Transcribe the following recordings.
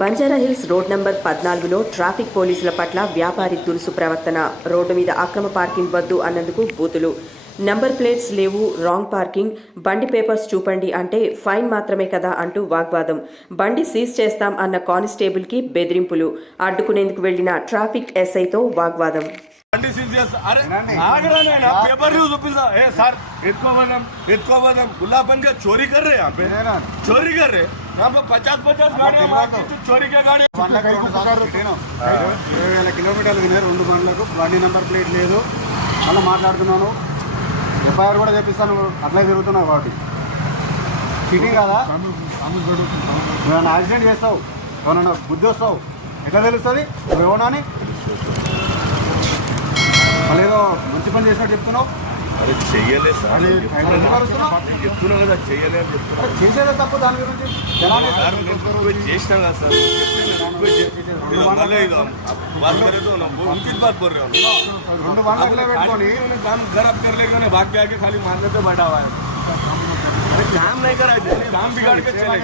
Banjara Hills road number 14లో traffic పోలీసుల పట్ల వ్యాపారి దురుసు ప్రవర్తన. రోడ్డు మీద అక్రమ పార్కింగ్ వద్దు అన్నందుకు బూతులు. నంబర్ ప్లేట్స్ లేవు, రాంగ్ పార్కింగ్, బండి పేపర్స్ చూపండి అంటే ఫైన్ మాత్రమే కదా అంటూ వాగ్వాదం. బండి సీజ్ చేస్తాం అన్న కానిస్టేబుల్కి బెదిరింపులు. అడ్డుకునేందుకు వెళ్లిన ట్రాఫిక్ ఎస్ఐతో వాగ్వాదం. चोरी कर रहे यहाँ पे, चोरी कर रहे यहाँ पे 50-50 गाड़ियाँ चोरी के गाड़ी 20,000 కిలోమీటర్లు విన్నారు 2 బండ్లకు బండి నెంబర్ ప్లేట్ లేదు. మళ్ళీ మాట్లాడుతున్నాను, ఎఫ్ఐఆర్ కూడా చేపిస్తాను. అట్లే తిరుగుతున్నావు కాబట్టి సిటీ కదా, నువ్వు యాక్సిడెంట్ చేస్తావు, ఏమన్నా బుద్ధి వస్తావు, ఎట్లా తెలుస్తుంది నువ్వు ఏమన్నా అని? మళ్ళీ ఏదో మంచి పని చేసినట్టు చెప్తున్నావు. అరే చెయ్యలేదు సార్, చెప్తున్నా కదా చెయ్యలేదు చెప్తున్నా. చేసేదే తప్పు, దాని గురించి చేసినా కదా సార్. 2 బండ్లు పెట్టుకొని खराब कर लेके भाग के आके खाली मारने पे बैठा हुआ है. काम नहीं करा, काम बिगाड़ के चले.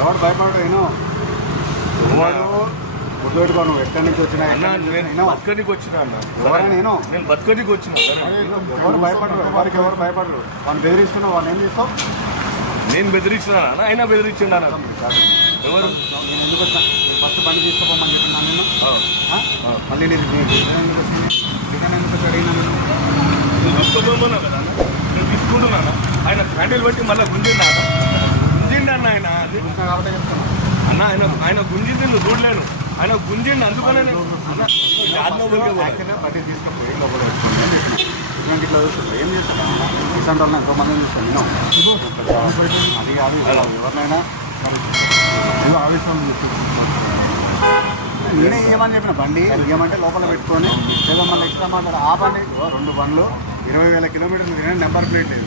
ఎవరు భయపడడు. ఏనో గుర్తుపెట్టుకోను, ఎక్కడి నుంచి వచ్చినా బతకనికి వచ్చినా అన్న, నేను నేను బతకనికి వచ్చిన. ఎవరు భయపడరు, వారికి ఎవరు భయపడరు. వాళ్ళు బెదిరిస్తున్నావు, వాళ్ళు ఏం చేస్తావు? నేను బెదిరిస్తున్నా అయినా బెదిరించిండా ఎవరు? నేను ఎందుకు వచ్చా? ఫస్ట్ బండి తీసుకోపోమని చెప్పినా నేను. మళ్ళీ నేను ఎందుకు అడిగినా? నేను తీసుకోబోతున్నా కదా అన్న, నేను తీసుకుంటున్నాను. ఆయన హ్యాండిల్ బట్టి మళ్ళీ గుంజిండా అన్న ఆయన. అది కాబట్టి చెప్తున్నా అన్న, ఆయన గుంజింది నువ్వు చూడలేను. ఆయన గుంజిండి అందుకనే నేను బట్టి తీసుకుపోయి లోపల పెట్టుకోండి అని చెప్పిన. ఇట్లా చూస్తున్నా ఏం చేస్తాను, రీసెంట్ వాళ్ళని ఎంతో మందిని చూస్తాను నేను. అది కాదు, ఎవరినైనా ఏదో ఆవేశం నేనే ఇవ్వమని చెప్పిన. బండి ఇవ్వమంటే లోపల పెట్టుకొని ఏదో మళ్ళీ ఎక్స్ట్రా మాట్లాడు. ఆ బండి 2 బండ్లు 20,000 కిలోమీటర్లు తిరిగిన నెంబర్ ప్లేట్ లేదు.